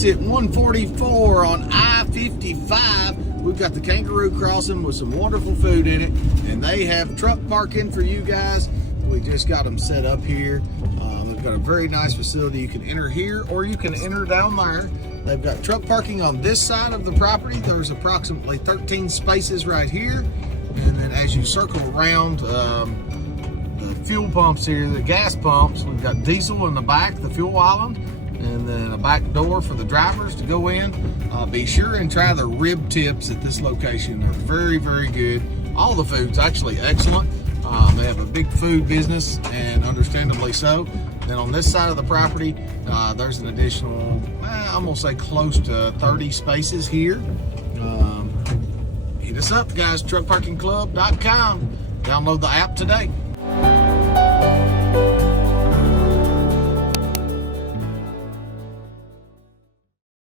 exit 144 on I-55. We've got the Kangaroo Crossing with some wonderful food in it, and they have truck parking for you guys. We just got them set up here. They've got a very nice facility. You can enter here or you can enter down there. They've got truck parking on this side of the property. There's approximately 13 spaces right here. And then as you circle around, the fuel pumps here, the gas pumps, we've got diesel in the back, the fuel island, and then a back door for the drivers to go in. Be sure and try the rib tips at this location. They're very, very good. All the food's actually excellent. They have a big food business, and understandably so. Then on this side of the property, there's an additional, I'm gonna say close to 30 spaces here. Hit us up, guys, truckparkingclub.com. Download the app today.